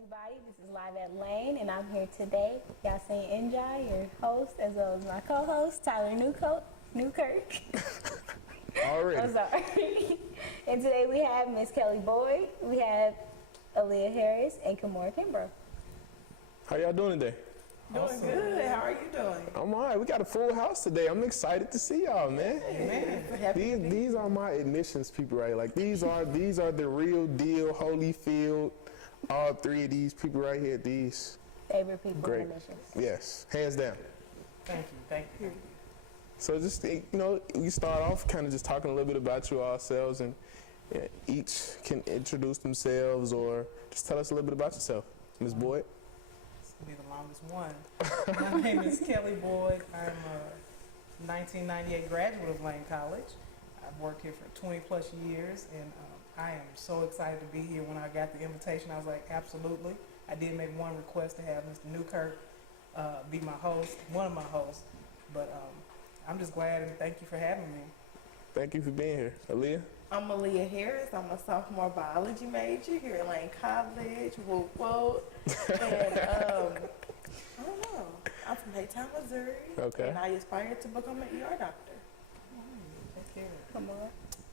everybody. This is Live at Lane, and I'm here today, Yacine and Ndiaye, your host, as well as my co-host, Tyler Newkirk. Already. I'm sorry. And today we have Miss Kelly Boyd, we have Aliah Harris, and Kimbrough. How y'all doing today? Doing good. How are you doing? I'm all right. We got a full house today. I'm excited to see y'all, man. Amen. These are my admissions people, right? Like these are the real deal, Holyfield. All three of these people right here. These Favorite people great. in admissions. Yes, hands down. Thank you. So just we start off kind of just talking a little bit about you ourselves, and each can introduce themselves or just tell us a little bit about yourself. Ms. Boyd. This will be the longest one. My name is Kelly Boyd. I'm a 1998 graduate of Lane College. I've worked here for 20 plus years, and I am so excited to be here. When I got the invitation, I was like, absolutely. I did make one request to have Mr. Newkirk be my host, one of my hosts, but I'm just glad and thank you for having me. Thank you for being here. Aliah? I'm Aliah Harris. I'm a sophomore biology major here at Lane College. Whoop whoop. And I don't know. I'm from Haytown, Missouri. Okay. And I aspire to become an ER doctor. Take care. Kimbrough.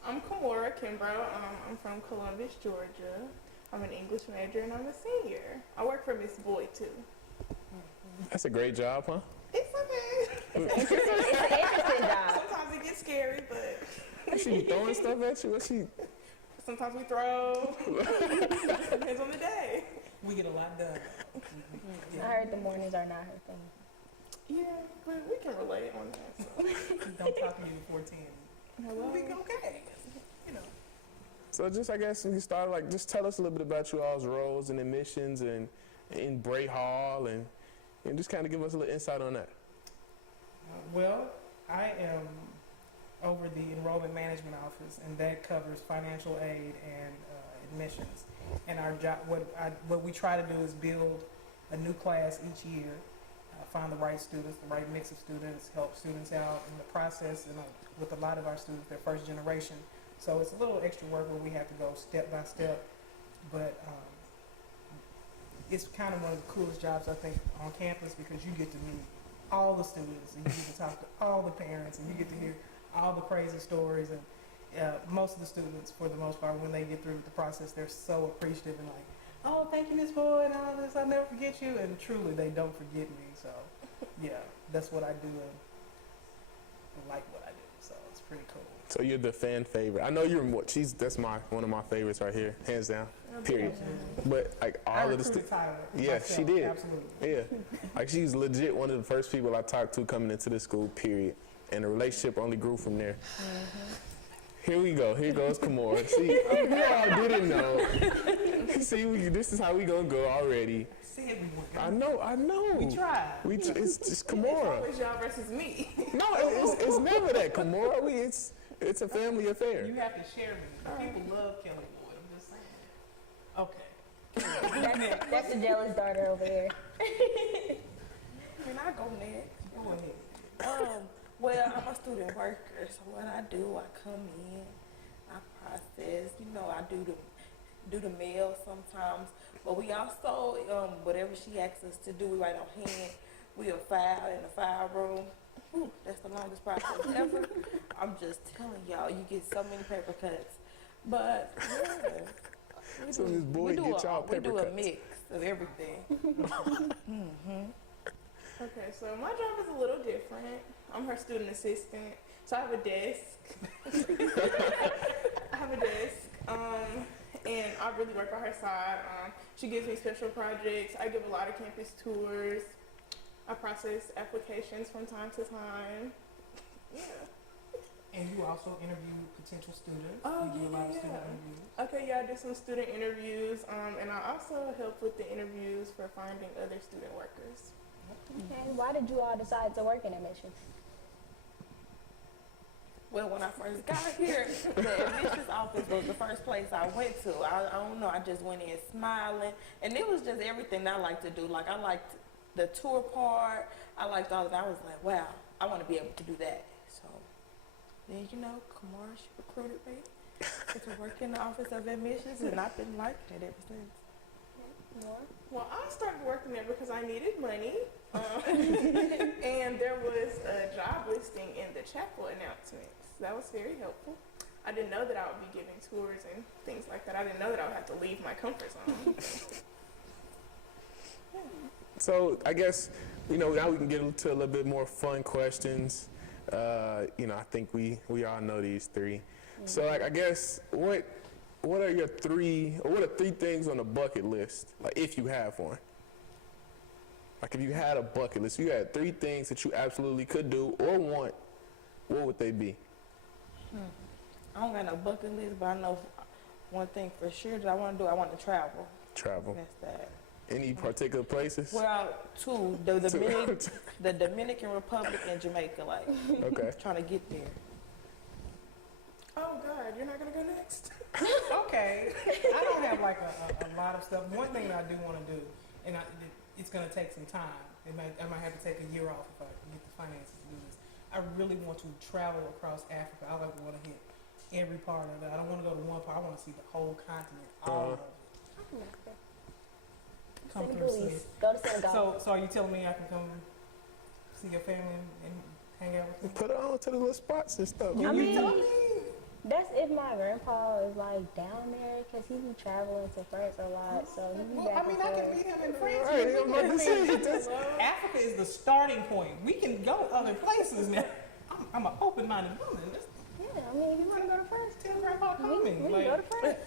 I'm Qhamora, Kimbrough. I'm from Columbus, Georgia. I'm an English major and I'm a senior. I work for Miss Boyd too. That's a great job, huh? It's okay. It's an interesting job. Sometimes it gets scary, but She be throwing stuff at you? What she? sometimes we throw. Depends on the day. We get a lot done. I heard the mornings are not her thing. Yeah, but we can relate on that. So. Don't talk to me before 10. We'll be okay. You know. So just, I guess, you started, like, just tell us a little bit about you all's roles and admissions and in Bray Hall and just kind of give us a little insight on that. Well, I am over the enrollment management office, and that covers financial aid and admissions. And our job, what we try to do is build a new class each year, find the right students, the right mix of students, help students out in the process. And with a lot of our students, they're first generation, so it's a little extra work where we have to go step by step. But it's kind of one of the coolest jobs I think on campus, because you get to meet all the students and you get to talk to all the parents and you get to hear all the crazy stories. And most of the students, for the most part, when they get through with the process, they're so appreciative and like, oh, thank you, Miss Boyd, and all this, I'll never forget you. And truly, they don't forget me. So yeah, that's what I do, and I like what I do. So it's pretty cool. So you're the fan favorite. I know you're that's one of my favorites right here, hands down, period. But like all of the students. Yeah, she did. Absolutely. Yeah, like she's legit one of the first people I talked to coming into the school, period. And the relationship only grew from there. Here we go. Here goes Qhamora. See, you all didn't know. See, this is how we gonna go already. See everyone. I know. We tried. It's just It's Qhamora. always y'all versus me. No, it's never that, Qhamora. It's a family affair. You have to share me. People love Kelly Boyd. I'm just saying. Okay. That's the jealous daughter over there. Can I go next? Go ahead. Well, I'm a student worker, so what I do, I come in, I process, I do the mail sometimes, but we also, whatever she asks us to do, we write on hand, we'll file in the file room. Whew, that's the longest process ever. I'm just telling y'all, you get so many paper cuts, but yeah. So Ms. Boyd, get y'all paper We do cuts. a mix of everything. Okay, so my job is a little different. I'm her student assistant, so I have a desk. And I really work on her side. She gives me special projects. I give a lot of campus tours. I process applications from time to time. Yeah. And you also interview potential students. Oh, You do a lot of yeah. student interviews. Okay, yeah, I do some student interviews, and I also help with the interviews for finding other student workers. Okay, why did you all decide to work in admissions? Well, when I first got here, the admissions office was the first place I went to. I don't know, I just went in smiling, and it was just everything I like to do. Like, I liked the tour part, I liked all of that. I was like, wow, I want to be able to do that. So then, Qhamora, she recruited me to work in the office of admissions, and I've been liking it ever since. Well, I started working there because I needed money. And there was a job listing in the chapel announcements. That was very helpful. I didn't know that I would be giving tours and things like that. I didn't know that I would have to leave my comfort zone. So I guess, now we can get into a little bit more fun questions. I think we all know these three. So I guess what are three things on the bucket list? Like if you have one. Like if you had a bucket list, you had three things that you absolutely could do or want, what would they be? I don't got no bucket list, but I know one thing for sure that I want to do. I want to travel. Travel. That's that. Any particular places? Well, two. The Dominican Republic and Jamaica. Like, Okay. trying to get there. Oh, God, you're not going to go next? Okay, I don't have like a lot of stuff. One thing that I do want to do, and it's going to take some time. I might have to take a year off if I can get the finances to do this. I really want to travel across Africa. I want to hit every part of it. I don't want to go to one part. I want to see the whole continent, all of it. Come through, sis. Go to Senegal. So are you telling me I can come see your family and hang out with you? Put it on to the little spots and stuff. I mean, that's if my grandpa is like down there, cause he be traveling to France a lot, so he be Well, back I mean, and I can forth. meet him in France. Right, I'm about to say, Africa is the starting point. We can go other places now. I'm an open-minded woman. Just Yeah, I mean, if you want to go to France, tell Grandpa we coming. can go to France.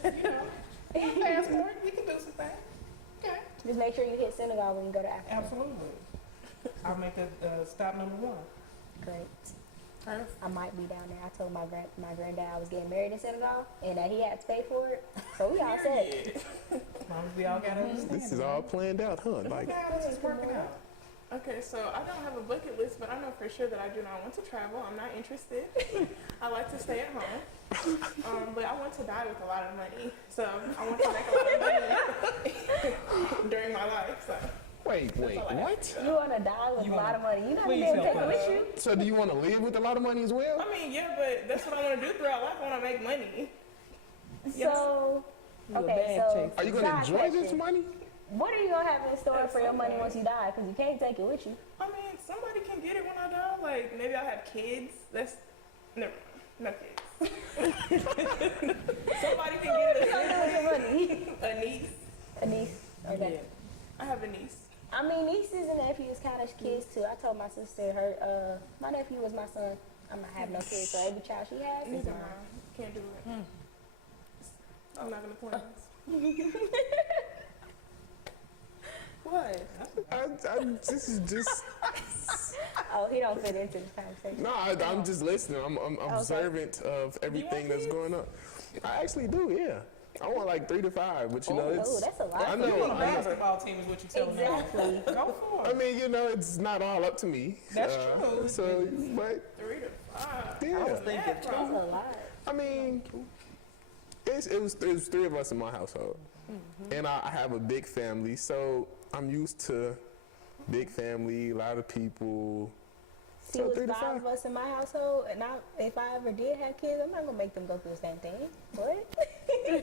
Passport, we can do some things. Okay. Just make sure you hit Senegal when you go to Africa. Absolutely. I'll make that stop number one. Great. I might be down there. I told my granddad I was getting married in Senegal and that he had to pay for it. So we all set. As long as we all got to understand. This is all planned out, huh? Like, Yeah, this is working out. Okay, so I don't have a bucket list, but I know for sure that I do not want to travel. I'm not interested. I like to stay at home. But I want to die with a lot of money. So I want to make a lot of money during my life. So wait, what? You want to die with a lot of money. You're not Please going to help take it us. with you. So do you want to live with a lot of money as well? I mean, yeah, but that's what I want to do throughout life. I want to make money. So, You a okay, bad so chick. Are you going to side enjoy this question. money? What are you going to have in store for your money once you die? Because you can't take it with you. I mean, somebody can get it when I die. Like, maybe I'll have kids. That's, never mind. No kids. Somebody can get What are you going to do with your money? a niece. A niece. Okay. I have a niece. I mean, nieces and nephews kind of kids too. I told my sister, my nephew was my son. I'm not having no kids, so every child she has is Neither mine. am I. Can't do it. I'm not gonna plan this. What? This is just, Oh, he don't fit into this conversation. no, I'm just listening. I'm observant of everything that's going on. I actually do, yeah. I want like 3 to 5, but it's, that's a lot. I You want a know. basketball team is what you're telling me. Exactly. Go for I it. mean, it's not all up to me. That's true. So, but 3 to 5. yeah, That's a lot. I mean, it was 3 of us in my household, and I have a big family, so I'm used to big family, a lot of people. See, So with 3 to 5 of 5. us in my household, and if I ever did have kids, I'm not gonna make them go through the same thing. What?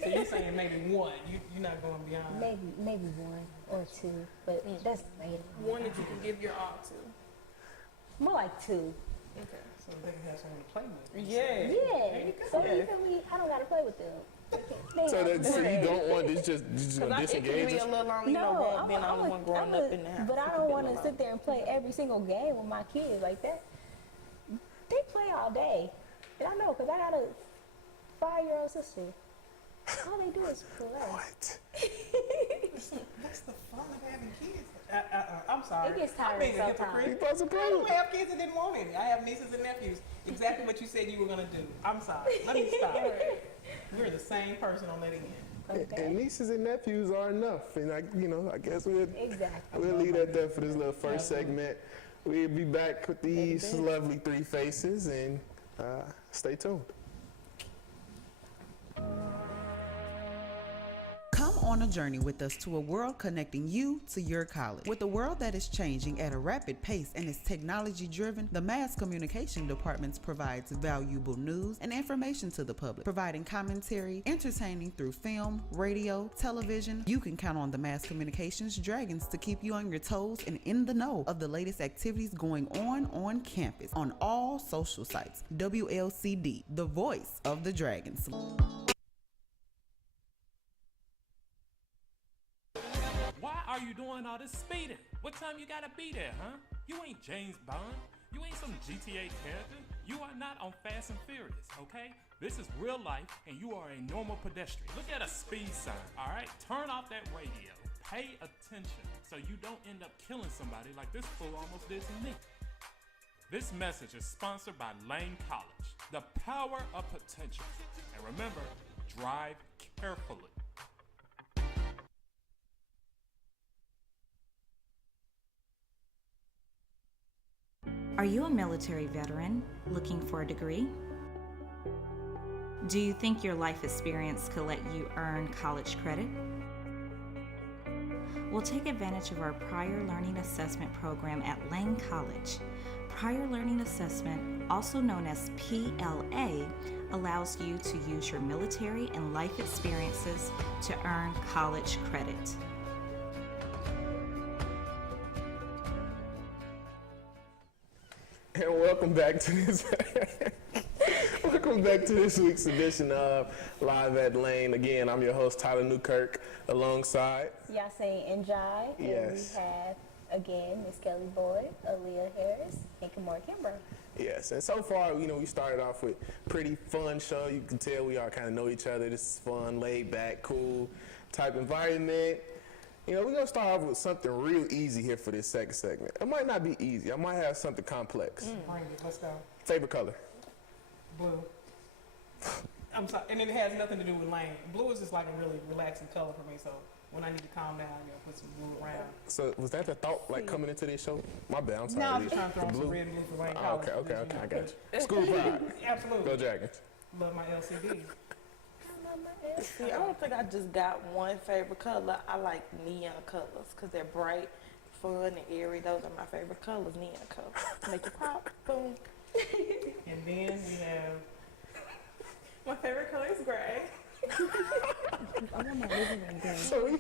So you're saying maybe one. You're not going beyond. maybe 1 or 2, but that's later. One that you can give your all to. More like 2. Okay. So they can have someone to play with. Yeah. Yeah. So even I don't gotta play with them. So you don't want this just Cause gonna it can disengage be a us? little long, being the only one growing up in the house. But I It can don't be a want to little sit there and play every single game with my kids like that. They play all day. And I know, because I got a 5-year-old sister. All they do is play. What? That's the fun of having kids. I'm sorry. It gets I'm tiring being a sometimes. hypocrite. You supposed to play I don't with? have kids and didn't want any. I have nieces and nephews. Exactly what you said you were going to do. I'm sorry. Let me stop. We're the same person on that end. Okay. And nieces and nephews are enough, and I guess Exactly. we'll leave that there for this little first segment. We'll be back with these lovely 3 faces, and stay tuned. Come on a journey with us to a world connecting you to your college. With a world that is changing at a rapid pace and is technology driven, the Mass Communication Department provides valuable news and information to the public, providing commentary, entertaining through film, radio, television. You can count on the Mass Communications Dragons to keep you on your toes and in the know of the latest activities going on campus, on all social sites. WLCD, the voice of the Dragons. Why are you doing all this speeding? What time you gotta be there, huh? You ain't James Bond. You ain't some GTA character. You are not on Fast and Furious, okay? This is real life, and you are a normal pedestrian. Look at a speed sign, all right? Turn off that radio. Pay attention so you don't end up killing somebody like this fool almost did to me. This message is sponsored by Lane College, the power of potential. And remember, drive carefully. Are you a military veteran looking for a degree? Do you think your life experience could let you earn college credit? Well, take advantage of our Prior Learning Assessment program at Lane College. Prior Learning Assessment, also known as PLA, allows you to use your military and life experiences to earn college credit. And welcome back to this. Welcome back to this week's edition of Live at Lane. Again, I'm your host, Tyler Newkirk, alongside Yacine and Ndiaye. Yes. And we have, again, Miss Kelly Boyd, Aliah Harris, and Kimbrough. Yes, and so far, we started off with pretty fun show. You can tell we all kind of know each other. This is fun, laid back, cool type environment. We're going to start off with something real easy here for this second segment. It might not be easy. I might have something complex. Bring it. Let's go. Favorite color? Blue. I'm sorry, and it has nothing to do with Lane. Blue is just like a really relaxing color for me, so when I need to calm down, put some blue around. So was that the thought, like, coming into this show? My bad, I'm sorry. No, I'm just trying to throw some red and blue for Lane College. Okay, I got you. School pride. Absolutely. Go Dragons. Love my LCD. See, I don't think I just got one favorite color. I like neon colors because they're bright, fun, and airy. Those are my favorite colors, neon colors. Make it pop, boom. And then we have... My favorite color is gray. I want my living room green. So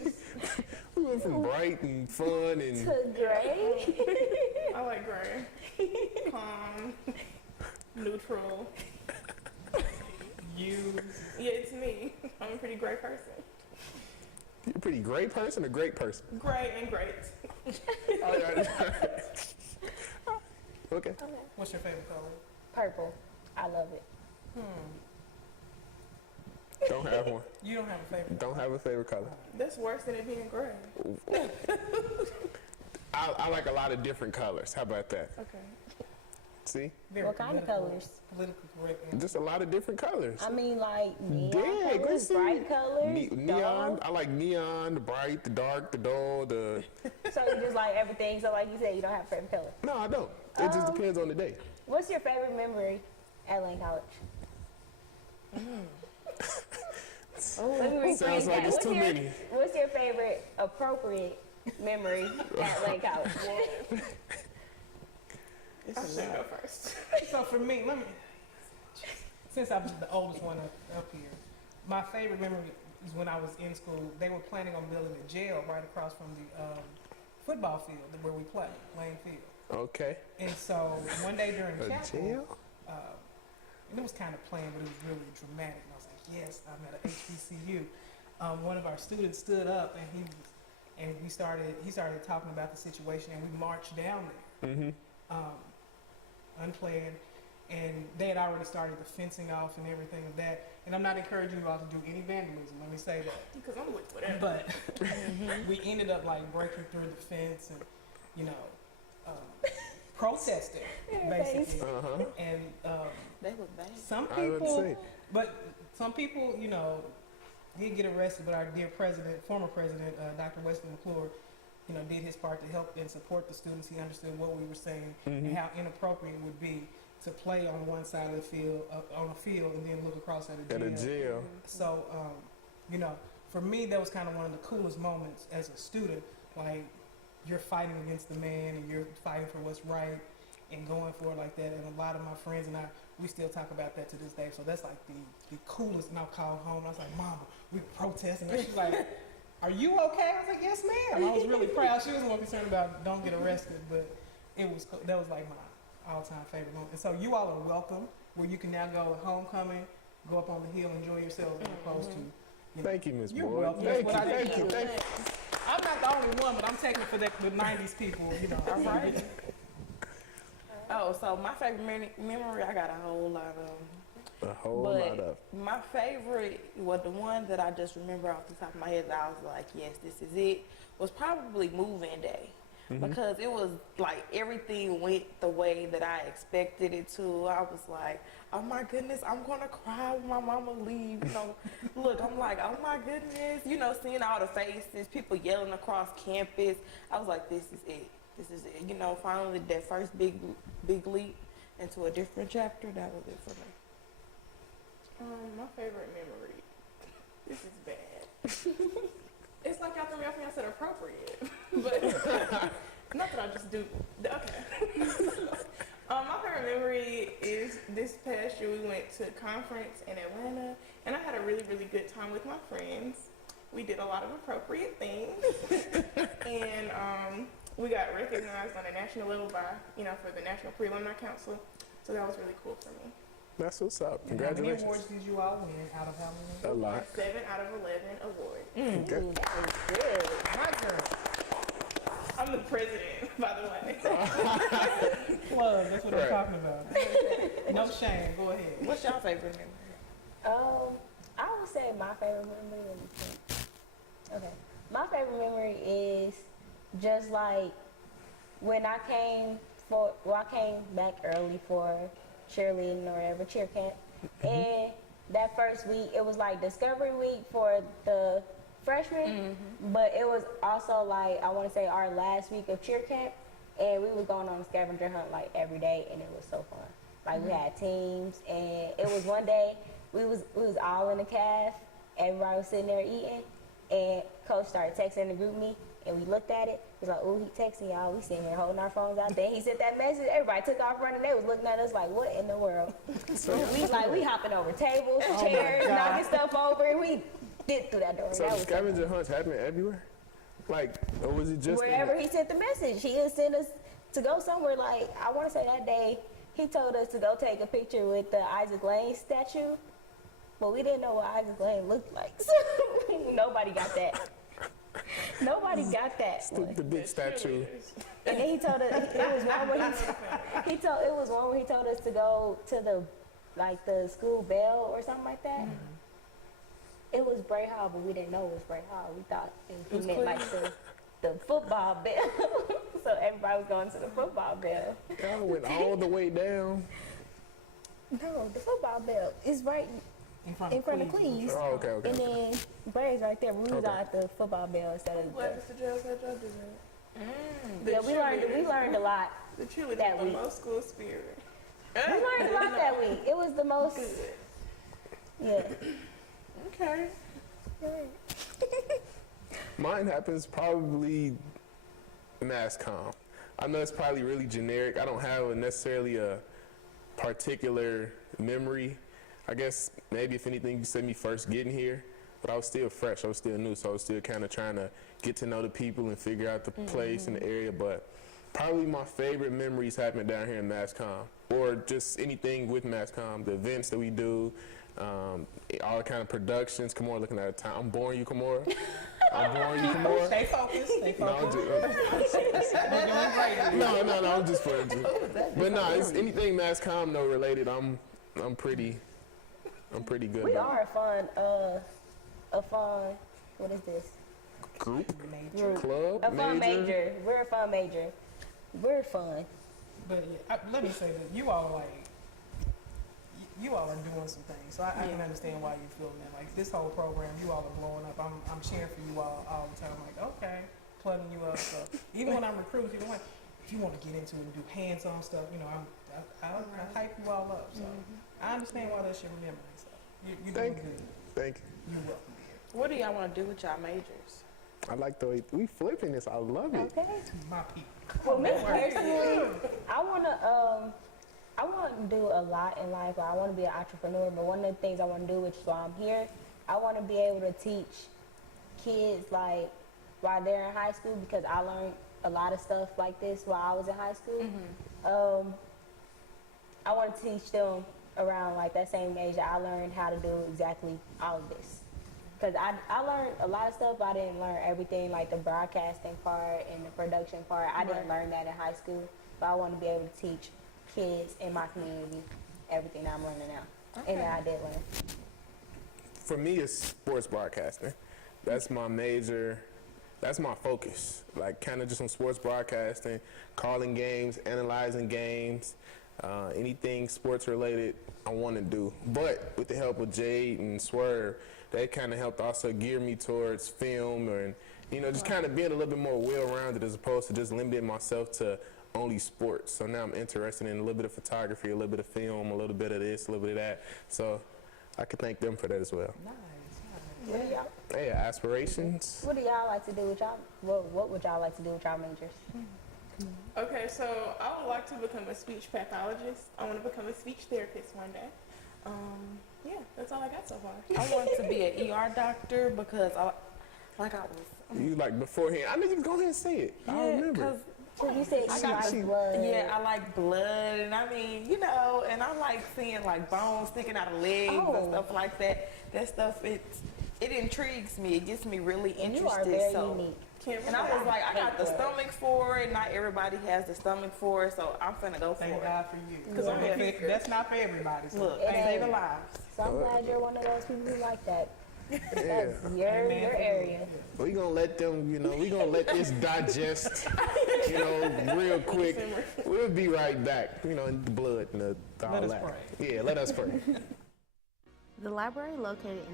we went from bright and fun and... To gray. I like gray. Calm, neutral. You... Yeah, it's me. I'm a pretty gray person. You're a pretty great person or great person? Gray and great. All right. Okay. What's your favorite color? Purple. I love it. Don't have one. You don't have a favorite Don't have a favorite color. That's worse than it being gray. I like a lot of different colors. How about that? Okay. See? What kind of colors? Politically correct. answer. Just a lot of different colors. I mean, like neon Yeah, colors, see? bright colors, Neon. dull. I like neon, the bright, the dark, the dull, the... So you just like everything. So like you said, you don't have a favorite color. No, I don't. It just depends on the day. What's your favorite memory at Lane College? Let me rephrase Sounds like that. it's too many. What's your favorite appropriate memory at Lane College? I should go first. So for me, since I'm the oldest one up here, my favorite memory is when I was in school. They were planning on building a jail right across from the football field where we play, Lane Field. Okay. And so one day during A chapel, jail? and it was kind of planned, but it was really dramatic. And I was like, yes, I'm at a HBCU. One of our students stood up and he started talking about the situation, and we marched down there. Mm-hmm. Unplanned, and they had already started the fencing off and everything of that. And I'm not encouraging you all to do any vandalism, let me say that. Because I'm with whatever. But we ended up like breaking through the fence and, protesting, basically. Uh-huh. And They look bad. some I would people, say. but some people, did get arrested, but our dear president, former president, Dr. Wesley McClure, did his part to help and support the students. He understood what we were saying and how inappropriate it would be to play on one side of the field, on a field, and then look across at a jail. At a jail. So, for me, that was kind of one of the coolest moments as a student. Like, you're fighting against the man and you're fighting for what's right and going for it like that. And a lot of my friends and I, we still talk about that to this day. So that's like the coolest. And I called home. I was like, Mama, we protesting. And she's like, are you okay? I was like, yes, ma'am. I was really proud. She was more concerned about don't get arrested, but it was that was like my all-time favorite moment. And so you all are welcome, where you can now go at homecoming, go up on the hill, enjoy yourselves, as opposed to. You know, Thank you, Ms. You're Boyd. welcome. Thank you, That's what I thank do. you, thank you. I'm not the only one, but I'm taking it for the 90s people. You know, All right. Oh, so my favorite memory, I got a whole lot of them. A whole But lot of. my favorite, well, the one that I just remember off the top of my head that I was like, yes, this is it, was probably move-in day. Because it was like everything went the way that I expected it to. I was like, oh my goodness, I'm gonna cry when my mama leave. You know, look, I'm like, oh my goodness, you know, seeing all the faces, people yelling across campus. I was like, this is it. This is it. You know, finally that first big leap into a different chapter, that was it for me. My favorite memory. This is bad. It's like y'all threw me off when I said appropriate, but not that I just do. Okay. My favorite memory is this past year we went to a conference in Atlanta, and I had a really, really good time with my friends. We did a lot of appropriate things, and we got recognized on a national level by, for the National Pre-Alumni Council. So that was really cool for me. That's what's up. How many Congratulations. awards did you all win out of how many? A lot. 7 out of 11 awards. Okay. Ooh, that was good. My girl. I'm the president, by the way. Plug, that's what Right. I'm talking about. No shame, go ahead. What's your favorite memory? I would say my favorite memory. Let me think. Okay, my favorite memory is just like when I came back early for cheerleading or whatever, cheer camp. And that first week, it was like discovery week for the freshmen, but it was also like, I want to say our last week of cheer camp, and we was going on a scavenger hunt like every day, and it was so fun. Like we had teams, and it was one day, we was all in the caf, everybody was sitting there eating, and coach started texting the group me, and we looked at it. It was like, ooh, he texting y'all. We sitting here holding our phones out. Then he sent that message. Everybody took off running. They was looking at us like, what in the world? we hopping over tables, chairs, knocking stuff over, and we did through that door. So That the was scavenger hunts happening everywhere? Like, or was it just wherever he sent the message. He had sent us to go somewhere. Like, I want to say that day, he told us to go take a picture with the Isaac Lane statue, but we didn't know what Isaac Lane looked like. So nobody got that. Nobody got that one. the big statue? And then he told us it was one where he told us to go to the school bell or something like that. It was Bray Hall, but we didn't know it was Bray Hall. We thought he meant like the football bell. So everybody was going to the football bell. Y'all went all the way down. No, the football bell is right in front of Cleve's. Oh, okay. And then Bray's right there. We was Okay. out at the football bell instead of Glad Mr. Jones had y'all do that. yeah, we learned a lot. The cheerleaders that the week. most school spirit. We learned a lot that week. It was the most Good. yeah. Okay. Mine happens probably NASCOM. I know it's probably really generic. I don't have necessarily a particular memory. I guess maybe if anything, you said me first getting here, but I was still fresh. I was still new, so I was still kind of trying to get to know the people and figure out the place and the area. But probably my favorite memories happen down here in MassCom, or just anything with MassCom, the events that we do, all kind of productions. Qhamora, looking at the time. I'm boring you, Qhamora. I'm boring you, Qhamora. Stay focused. Stay No, I'm focused. just, no, I'm just playing. But no, it's anything MassCom no related. I'm pretty good. We about are a fun, what is this? group, Group. club, A fun major. We're a fun major. We're fun. But yeah, let me say that you all are doing some things, so I can understand why you're feeling that. Like this whole program, you all are blowing up. I'm cheering for you all the time. Like okay, plugging you up. So even when I'm recruiting people, like if you want to get into it and do hands-on stuff, I hype you all up. So I understand why that's your memory. So you're doing good. Thank you. You're welcome. What do y'all want to do with y'all majors? I like the way we flipping this. I love it. Okay. My people. For me personally, I want to do a lot in life. I want to be an entrepreneur, but one of the things I want to do, which is why I'm here, I want to be able to teach kids like while they're in high school, because I learned a lot of stuff like this while I was in high school. I want to teach them around like that same age that I learned how to do exactly all of this. Because I learned a lot of stuff, but I didn't learn everything, like the broadcasting part and the production part. I didn't learn that in high school, but I want to be able to teach kids in my community everything that I'm learning now, and that I did learn. For me, it's sports broadcasting. That's my major. That's my focus. Like kind of just on sports broadcasting, calling games, analyzing games, anything sports related I want to do. But with the help of Jade and Swerve, they kind of helped also gear me towards film and, you know, just kind of being a little bit more well-rounded as opposed to just limiting myself to only sports. So now I'm interested in a little bit of photography, a little bit of film, a little bit of this, a little bit of that. So I could thank them for that as well. Nice. What do y'all? Hey, aspirations. What do y'all like to do with y'all? What would y'all like to do with y'all majors? Okay, so I would like to become a speech pathologist. I want to become a speech therapist one day. Yeah, that's all I got so far. I want to be an ER doctor because You like beforehand. I know you go ahead and say it. I remember. So you said you like blood. Yeah, I like blood, and I mean, you know, and I like seeing like bones sticking out of legs and stuff like that. That stuff, it intrigues me. It gets me really interested. You are very unique. And I was like, I got the stomach for it. Not everybody has the stomach for it, so I'm finna go for it. Thank God for you. Because that's not for everybody. So Look, saving lives. So I'm glad you're one of those people who like that. That's your area. We gonna let them, you know, we gonna let this digest, you know, real quick. We'll be right back, you know, in the blood and all Let us that. pray. Yeah, let us pray. The library located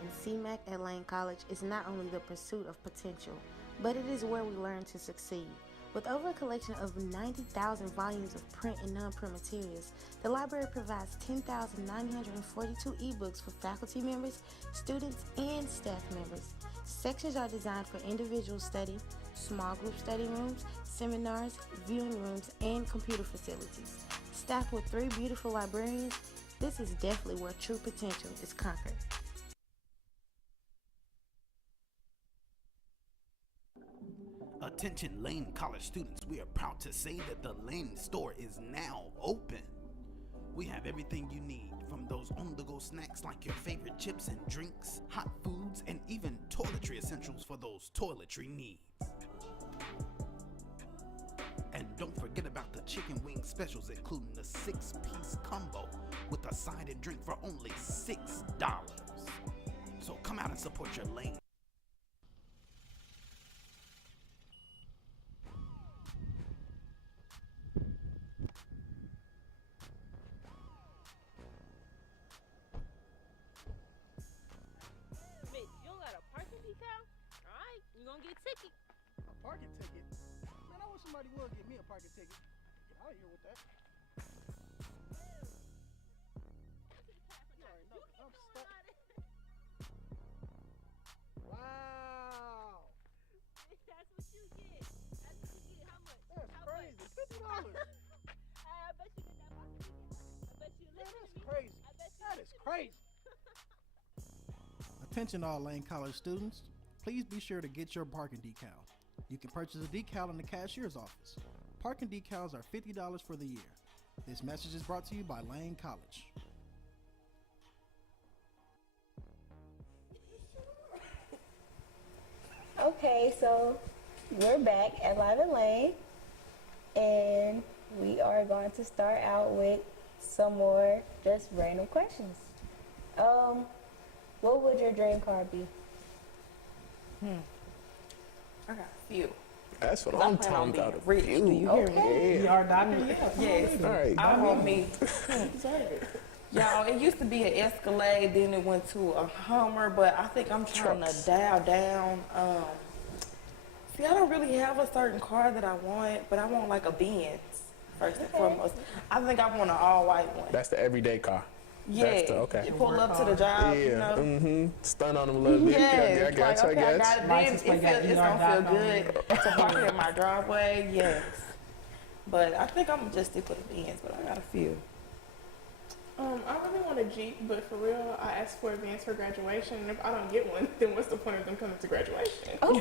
in CMAC at Lane College is not only the pursuit of potential, but it is where we learn to succeed. With over a collection of 90,000 volumes of print and non-print materials, the library provides 10,942 ebooks for faculty members, students, and staff members. Sections are designed for individual study, small group study rooms, seminars, viewing rooms, and computer facilities. Staffed with 3 beautiful librarians, this is definitely where true potential is conquered. Attention Lane College students, we are proud to say that the Lane store is now open. We have everything you need, from those on-the-go snacks like your favorite chips and drinks, hot foods, and even toiletry essentials for those toiletry needs. And don't forget about the chicken wing specials, including the 6-piece combo with a side and drink for only $6. So come out and support your Lane. Ticket. A parking ticket? Man, I wish somebody would give me a parking ticket. Get out of here with that. I'm stuck. Wow. That's what you get. That's what you get. How much? That's crazy. $50. I bet you get that parking ticket. I bet you Man, listen that's to me. crazy. I bet you That is listen to me. crazy. Attention all Lane College students. Please be sure to get your parking decal. You can purchase a decal in the cashier's office. Parking decals are $50 for the year. This message is brought to you by Lane College. Okay, so we're back at Live and Lane, and we are going to start out with some more just random questions. What would your dream car be? I got a few. That's what I I'm plan on talking about. being rich. Do you hear me? ER doctor? Yes. All right. I want me. Y'all, it used to be an Escalade, then it went to a Hummer, but I think I'm trying to dial down. See, I don't really have a certain car that I want, but I want like a Benz, first and foremost. I think I want an all-white one. That's the everyday car. That's okay. You pull up to the job, Yeah, you know. Stun on them a little bit. Yes, I got you, I okay, I guess. got it. License Then plate got it's gonna feel ER good to park it in my driveway. Yes, but I think I'm gonna just stick with the Benz. But I got a few. I really want a Jeep, but for real, I asked for advance for graduation. And if I don't get one, then what's the point of them coming to graduation? Oh.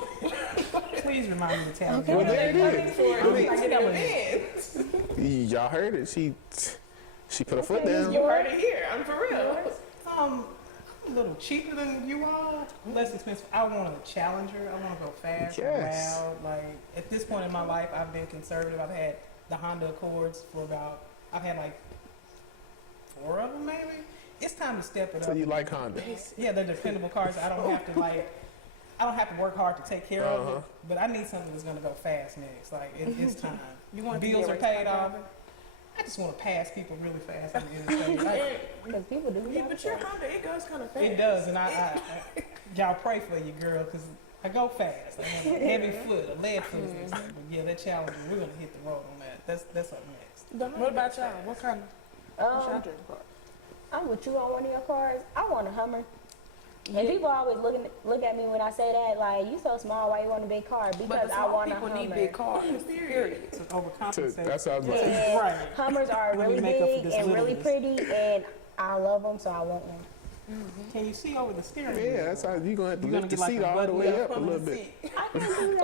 Please remind me to tell Okay. you. Well, there it Coming is. for I get a advance. Y'all heard it. She put her foot down. You heard it here. I'm for real. A little cheaper than you all, less expensive. I want a Challenger. I want to go fast, Yes. loud. Like at this point in my life, I've been conservative. I've had the Honda Accords for about. I've had like 4 of them, maybe. It's time to step it So up. you like Honda? Yeah, they're dependable cars. I don't have to I don't have to work hard to take care of it. But I need something that's gonna go fast next. Like it's time. You want Bills are paid off. I just want to pass people really fast on the interstate. Because people do. Yeah, but your Honda, it goes kind of fast. It does, and I y'all pray for you, girl, because I go fast. I have a heavy foot, a lead foot. But yeah, that Challenger, we're gonna hit the road on that. That's up next. What about y'all? What kind of what's your dream car? I'm with you on one of your cars. I want a Hummer. And people always look at me when I say that, like, you so small, why you want a big car? Because But the I small want a people Hummer. need big cars. Period. To overcompensate. That's what I was about to say. Yeah, Right. Hummers are When you really make up for big this and really littleness. pretty, and I love them, so I want one. Can you see over the steering wheel? Yeah, that's how you're going to have to You're lift the gonna get like seat a all the way button up a little bit. I can do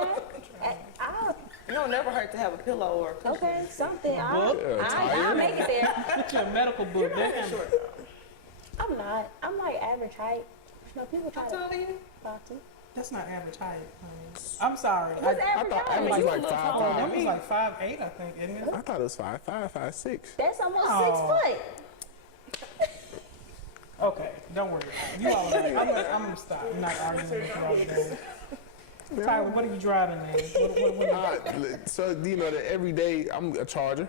that. You don't never hurt to have a pillow or a cushion. Okay, something. book? I'll make it there. Get you a medical book. I'm not. I'm like average height. You know, people try to. How tall are you? 5'2". That's not average height. honey. I'm sorry. What's I average thought height? average was you like look 5'5". taller. That was like 5'8", I think, isn't it? I thought it was 5'5", 5'6". That's almost Oh. 6 foot. Okay, don't worry. You all right. I'm gonna stop. I'm not arguing with you all today. Tyler, what are you driving, man? What So, you know, that every day I'm a charger.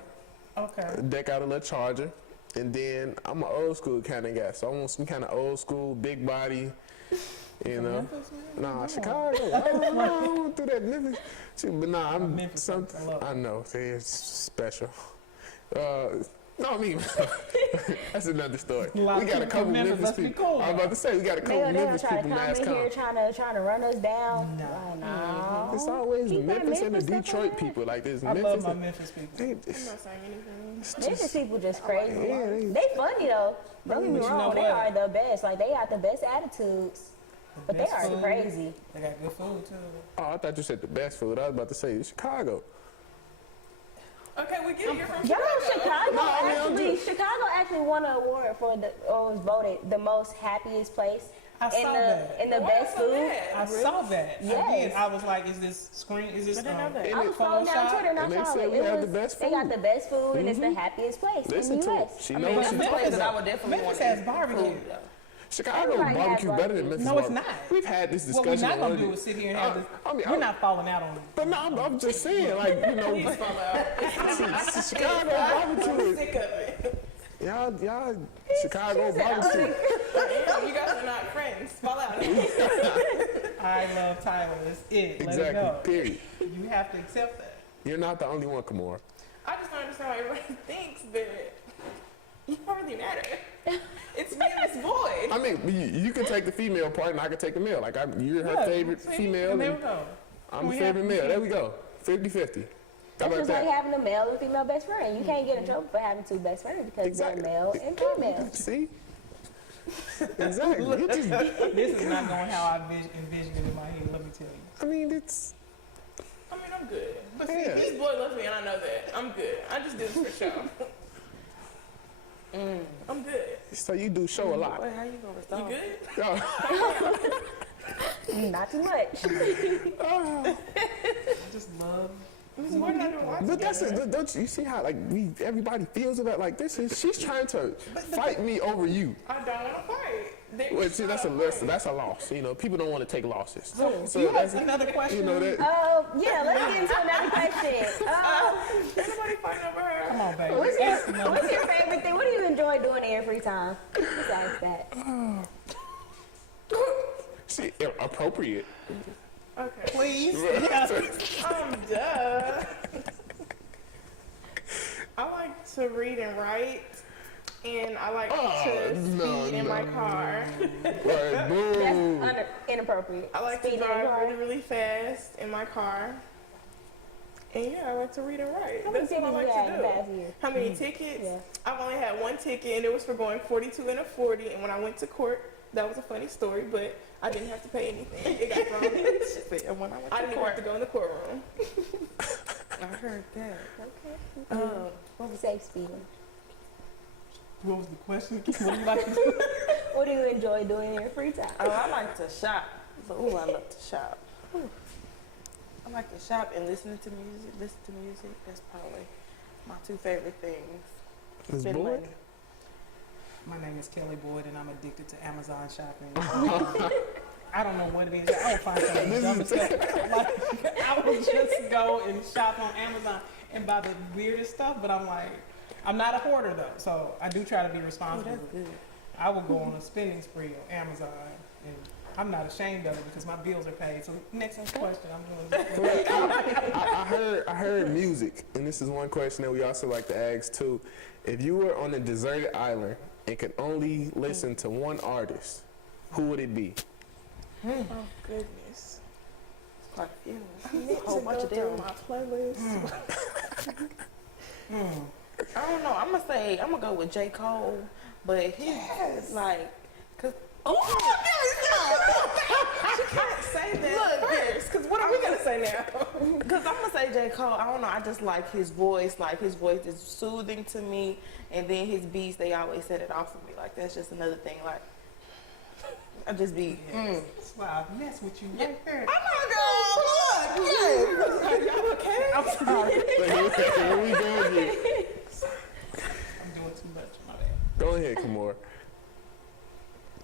okay. Deck out a little charger. And then I'm an old school kind of guy. So I want some kind of old school, big body, you know. Nah, Chicago. I don't do that Memphis. But nah, I'm Memphis, something. I love it. I know, it's special. No, I mean, that's another story. A lot We of got a people couple from Memphis Memphis must be people. cool, I was about to say, we got a couple They don't Memphis try to people come last in here con. trying to run us down. No. Like, no. It's always Keep that Memphis and the Memphis stuff Detroit on people. Like this I Memphis. love my Memphis people. They, I'm not saying anything. Memphis people just crazy. yeah, They funny though. Don't get me But you know wrong, they what? are the best. Like they got the best attitudes. But they Best are food. crazy. They got good food too. oh, I thought you said the best food. I was about to say Chicago. Okay, we get it. You're from Y'all know Chicago. Chicago Chicago actually won an award for or was voted the most happiest place I saw that. in the Why best so food. bad? I saw that. I Yes. did. I was like, is this screen? Is this I didn't know that. I was scrolling down Twitter and I And they saw said it. we It have was, the best they got food. the best food and it's the happiest place Listen in the to U.S. it. She I knows mean, what that's she's the talking place that I about. would definitely Memphis want has to barbecue. food, though. Chicago Everybody has barbecue better than barbecue. Memphis. No, it's barbecue. not. We've had this What we're discussion. not gonna already. do is sit here and have this. I mean, We're not falling out on it. But no, I'm just saying, like, you know, Chicago barbecue. Sick of it. Y'all, Chicago barbecue. You guys are not friends. Fall out. I love Tyler. That's it. Let it Exactly. go. Period. You have to accept that. You're not the only one, Qhamora. I just don't understand why everybody thinks that you don't really matter. It's me and this boy. I mean, you can take the female part, and I can take the male. Like, you're her favorite female, And there we and go. I'm the We favorite have- male. There we go. 50-50. How That's about just like that? having a male and female best friend. You can't get in trouble for having two best friends because Exactly. they're male and female. See? Exactly. You just, This is not going how I envisioned it in my head. Let me tell you. I mean, it's. I mean, I'm good. But see, Yeah. this boy loves me and I know that. I'm good. I just did this for show. I'm good. So you do show a lot. Wait, how you gonna You resolve? good? Oh, Not too much. I just love. We're not doing watch but that's together. it. Don't you see how like everybody feels about it? Like this is she's trying to fight me over you. I don't want to fight. Well, see, that's a loss. You know, people don't want to take losses. So You that's have another question? You know that. Yeah, let's get into another question. Ain't nobody fighting over her. Come on, baby. What's Ask another. what's your favorite thing? What do you enjoy doing in your free time? Besides that. See, appropriate. Okay. Please. Duh. I like to read and write. and I like to speed in my car. Right, boom. That's inappropriate. I like Speeding to in the drive car. really, really fast in my car. And yeah, I like to read and write. How many That's what I tickets like you had to in do. the past year? How many tickets? Yeah. I've only had one ticket, and it was for going 42 and a 40. And when I went to court, that was a funny story, but I didn't have to pay anything. It got thrown in. And when I went to I didn't even have to go in the courtroom. I heard that. Okay. What was safe speeding? What was the question? What do you like to do? What do you enjoy doing in your free time? Oh, I like to shop. So, ooh, I love to shop. Ooh. I like to shop and listen to music. That's probably my two favorite things. Ms. Spend Boyd? money. My name is Kelly Boyd, and I'm addicted to Amazon shopping. I don't know what it is. I will find something dumb as hell. Like, I will just go and shop on Amazon and buy the weirdest stuff, but I'm like, I'm not a hoarder though, so I do try to be Oh, responsible. that's good. I will go on a spending spree on Amazon, and I'm not ashamed of it because my bills are paid. So next question, I'm doing this. I heard music, and this is one question that we also like to ask too. If you were on a deserted island and could only listen to one artist, who would it be? Oh, goodness. Quite a few. I need A whole to bunch go of through them. my playlist. I don't know. I'm gonna go with J. Cole, but he like, cause She can't say that first, because what are we going to say now? Cause I'm gonna say J. Cole. I don't know. I just like his voice. Like his voice is soothing to me, and then his beats, they always set it off for me. Like that's just another thing. Like I just be. That's why I mess with you right there. I'm not girl. Look. Are y'all okay? I'm sorry. Here we go again. I'm doing too much. My bad. Go ahead, Qhamora.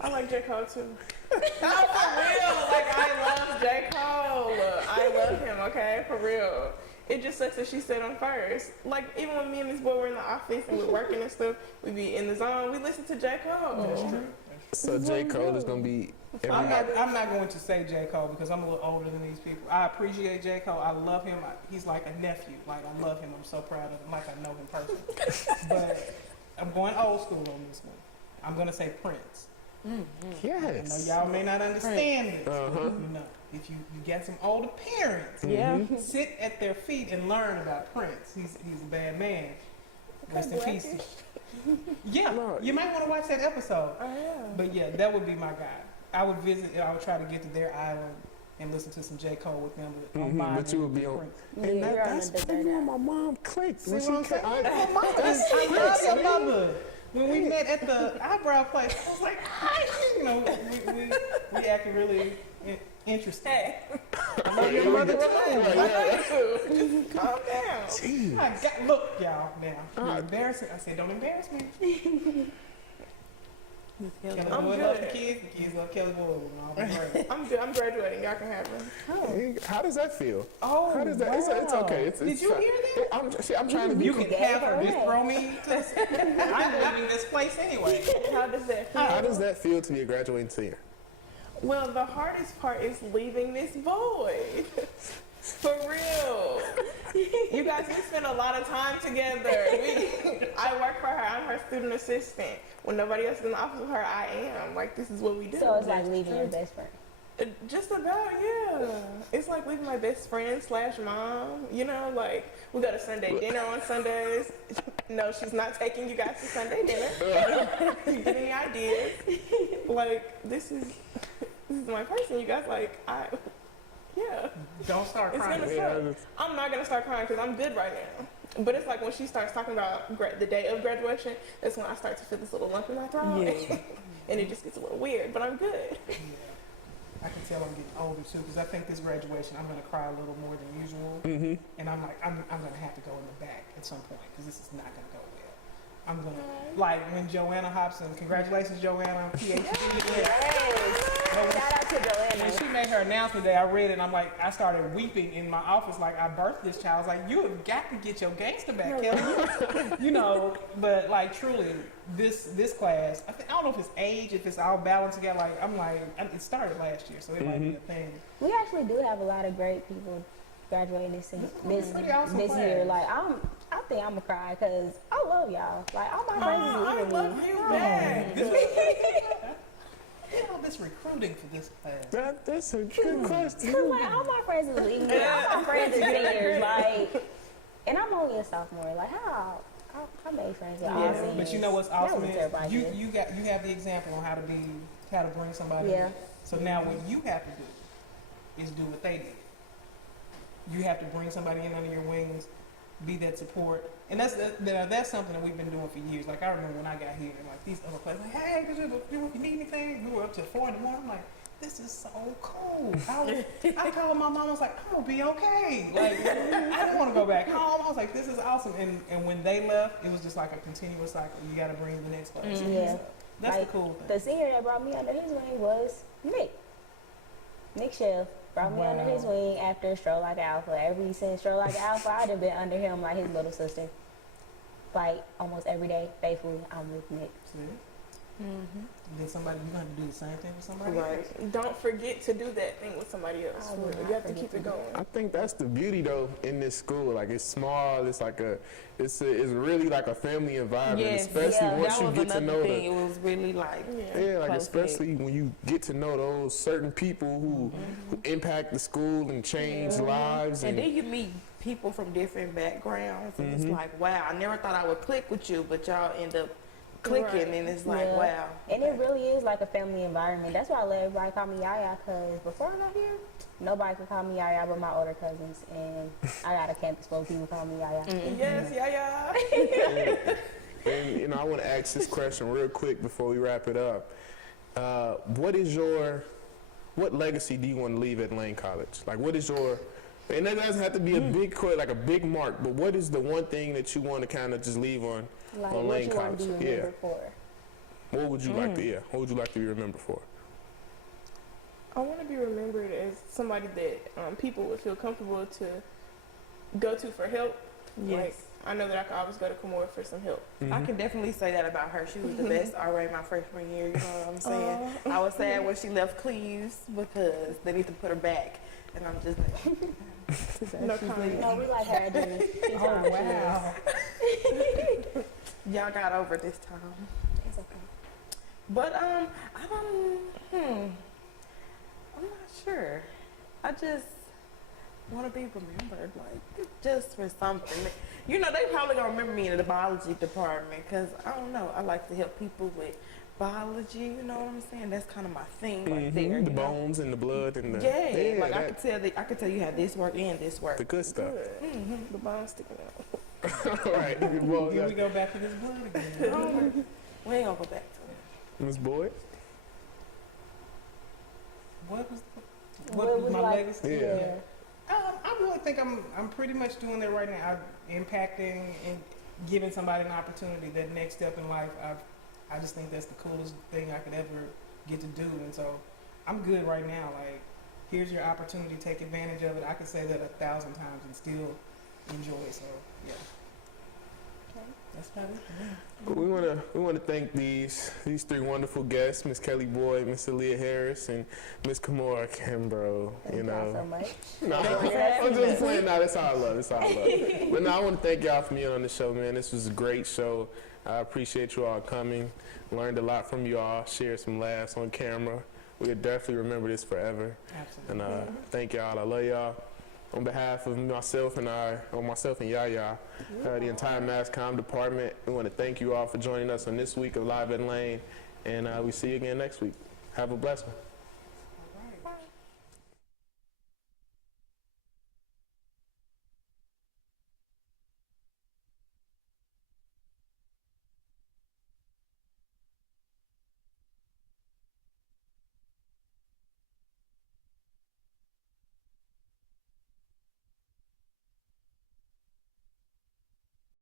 I like J. Cole too. No, for real. Like, I love J. Cole. I love him, okay? For real. It just sucks that she said him first. Like, even when me and this boy were in the office and we're working and stuff, we be in the zone, we listen to J. Cole. That's true. So J. Cole is gonna be. I'm not going to say J. Cole because I'm a little older than these people. I appreciate J. Cole. I love him. He's like a nephew. Like, I love him. I'm so proud of him. Like, I know him personally. But I'm going old school on this one. I'm going to say Prince. Yes. I know y'all may not understand this. Uh-huh. You know, if you get some older parents, sit at their feet and learn about Prince. He's a bad man. Rest in peace. Yeah, you might want to watch that episode. Oh, yeah. But yeah, that would be my guy. I would visit. I would try to get to their island and listen to some J. Cole with them. But you would be on. Prince. And you're on that's the how desert you and my mom clicked. See what I'm saying? I love your mother. When we met at the eyebrow place, I was like, hi. You know, we acted really interesting. Hey. I love your mother. Just calm down. Look, y'all, now. You're embarrassing. I said, don't embarrass me. Kelly I'm Boyd good. love the kids love Kelly Boyd. I'm good. I'm graduating. Y'all can have him. How does that feel? Oh, How does that? It's okay. Did you hear that? I'm trying to be. You can have her. Just throw me to the I'm leaving this place anyway. How does that feel? How does that feel to be a graduating senior? Well, the hardest part is leaving this void. For real. You guys, we spend a lot of time together. I work for her. I'm her student assistant. When nobody else is in the office with her, I am. Like, this is what we do. So it's like leaving your best friend. Just about, yeah. It's like leaving my best friend / mom. You know, like, we go to Sunday dinner on Sundays. No, she's not taking you guys to Sunday dinner. You get any ideas? Like, this is my person. You guys, like, yeah. Don't start It's crying. gonna suck. I'm not gonna start crying because I'm good right now. But it's like when she starts talking about the day of graduation, that's when I start to feel this little lump in my throat. Yeah. And it just gets a little weird, but I'm good. I can tell I'm getting older too, because I think this graduation I'm gonna cry a little more than usual, and I'm like I'm gonna have to go in the back at some point because this is not gonna go well. I'm gonna like when Joanna Hobson. Congratulations, Joanna, PhD. Shout out to Joanna. When she made her announcement day, I read it and I'm like, I started weeping in my office like I birthed this child. I was like, you have got to get your gangster back, Kelly. You know, but like truly, this class, I don't know if it's age, if it's all balanced together. Like I'm like, it started last year, so it might be a thing. We actually do have a lot of great people graduating this pretty awesome year. class. Like I think I'm gonna cry because I love y'all. Like all my friends is leaving me. I love you back. Get all this recruiting for this class. That's a good question. Cause like all my friends is leaving me. All my friends is seniors. Like, and I'm only a sophomore. Like how many friends are all seniors? But you know what's awesome is you you have the example on how to bring somebody in. So now what you have to do is do what they did. You have to bring somebody in under your wings, be that support, and that's something that we've been doing for years. Like I remember when I got here, like these other places, like, hey, if you need anything, we were up till 4 in the morning. I'm like, this is so cool. I called my mom. I was like, I'm gonna be okay. Like I didn't want to go back home. I was like, this is awesome. And when they left, it was just like a continuous cycle. You got to bring the next person. Yeah, so that's like, the cool thing. The senior that brought me under his wing was Nick Shelf. Brought me under his wing after Stroll Like Alpha. Ever since Stroll Like Alpha, I'd have been under him like his little sister. Like almost every day, faithfully, I'm with Nick. Mm-hmm. Then somebody, you're going to do the same thing with somebody else. Right. Don't forget to do that thing with somebody else. You have to keep it going. I think that's the beauty though in this school. Like it's small. It's like it's really like a family environment. Yes. Especially once that you was get to another know thing. It was really like like especially when you get to know those certain people who impact the school and change lives. And then you meet people from different backgrounds, and it's like, wow, I never thought I would click with you, but y'all end up clicking, and it's like, wow. And it really is like a family environment. That's why I let everybody call me Yaya, because before I got here, nobody could call me Yaya but my older cousins, and I got a campus full of people call me Yaya. Yes, Yaya. And I want to ask this question real quick before we wrap it up. What legacy do you want to leave at Lane College? Like, what is your, and that doesn't have to be a big, like a big mark, but what is the one thing that you want to kind of just leave on Lane College? For? What would you like to? What would you like to be remembered for? I want to be remembered as somebody that people would feel comfortable to go to for help. Yes. Like, I know that I can always go to Qhamora for some help. I can definitely say that about her. She was the best RA my freshman year, you know what I'm saying? I was sad when she left Cleves because they need to put her back. And I'm just like, No comment. No, we like her. Oh, wow. Y'all got over this time. It's okay. But I'm not sure. I just want to be remembered, like, just for something. You know, they probably gonna remember me in the biology department, because I don't know, I like to help people with biology, you know what I'm saying? That's kind of my thing right there. The bones and the blood and the like I could tell you how this work and this work. the good stuff. The bone's sticking out. All right, well, Here we go back to this blood again. We ain't gonna go back to it. Ms. Boyd. What was my like, legacy? Yeah. I really think I'm pretty much doing that right now. I'm impacting and giving somebody an opportunity, that next step in life. I just think that's the coolest thing I could ever get to do. And so I'm good right now. Like, here's your opportunity, take advantage of it. I could say that 1,000 times and still enjoy it. So yeah. That's about it. We want to thank these three wonderful guests, Miss Kelly Boyd, Miss Aliah Harris, and Miss Qhamora Kimbrough. Thank y'all so much. No, I'm just playing. No, that's all I love. That's all I love. But no, I want to thank y'all for being on the show, man. This was a great show. I appreciate you all coming. Learned a lot from you all. Shared some laughs on camera. We'll definitely remember this forever. Absolutely. And thank y'all. I love y'all. On behalf of myself and Yaya, the entire Mass Comm department, we want to thank you all for joining us on this week of Live at Lane, and we see you again next week. Have a blessed one.